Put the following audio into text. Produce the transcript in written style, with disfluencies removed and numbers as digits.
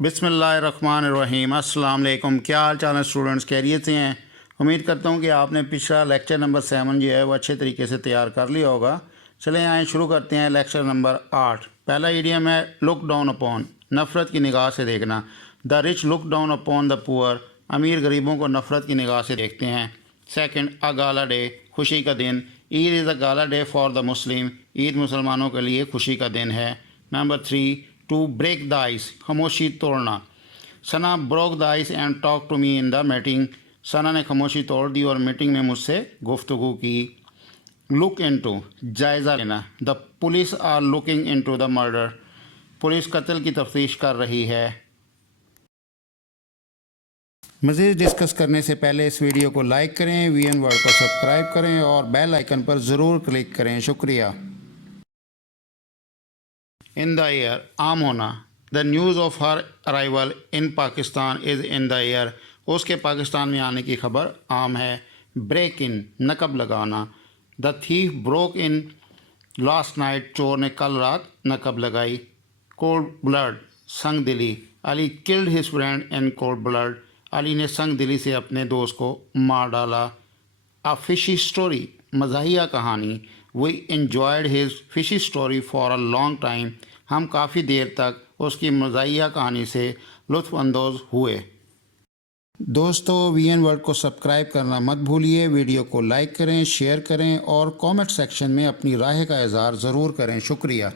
बिस्मिल्लाहिर्रहमानिर्रहीम। अस्सलाम वालेकुम। क्या हाल चाल है स्टूडेंट्स, खैरियत से हैं? उम्मीद करता हूँ कि आपने पिछला लेक्चर नंबर 7 जो है वो अच्छे तरीके से तैयार कर लिया होगा। चलें आए शुरू करते हैं लेक्चर नंबर 8। पहला इडियम है लुक डाउन अपॉन, नफ़रत की निगाह से देखना। The rich look down upon the poor, अमीर गरीबों को नफ़रत की निगाह से देखते हैं। सेकंड, अ गाला डे, खुशी का दिन। Eid is a gala day for the Muslim, Eid मुसलमानों के लिए खुशी का दिन है। Number 3, to break the ice, खामोशी तोड़ना। Sana broke the ice and talk to me in the meeting, Sana ने खामोशी तोड़ दी और मीटिंग में मुझसे गुफ्तगू की। लुक इनटू, जायज़ा लेना। The police are looking into the murder, police कत्ल की तफ्तीश कर रही है। मज़ीद डिस्कस करने से पहले इस वीडियो को लाइक करें, वीएन वर्ड को सब्सक्राइब करें और बेल आइकन पर ज़रूर क्लिक करें। शुक्रिया। इन द एयर, आम होना। The news of her arrival in Pakistan is in the air, उसके पाकिस्तान में आने की खबर आम है। ब्रेक इन, नकब लगाना। The thief broke in last night, चोर ने कल रात नकब लगाई। कोल्ड ब्लड, संग दिली। Ali killed his friend in cold blood, Ali ने संग दिली से अपने दोस्त को मार डाला। अ फिशी स्टोरी, मज़ाहिया कहानी। We enjoyed his fishy story for a long time, हम काफ़ी देर तक उसकी मज़ाहिया कहानी से लुत्फ़ अंदोज़ हुए। दोस्तों, वीएन वर्ल्ड को सब्सक्राइब करना मत भूलिए, वीडियो को लाइक करें, शेयर करें और कमेंट सेक्शन में अपनी राय का इज़हार ज़रूर करें। शुक्रिया।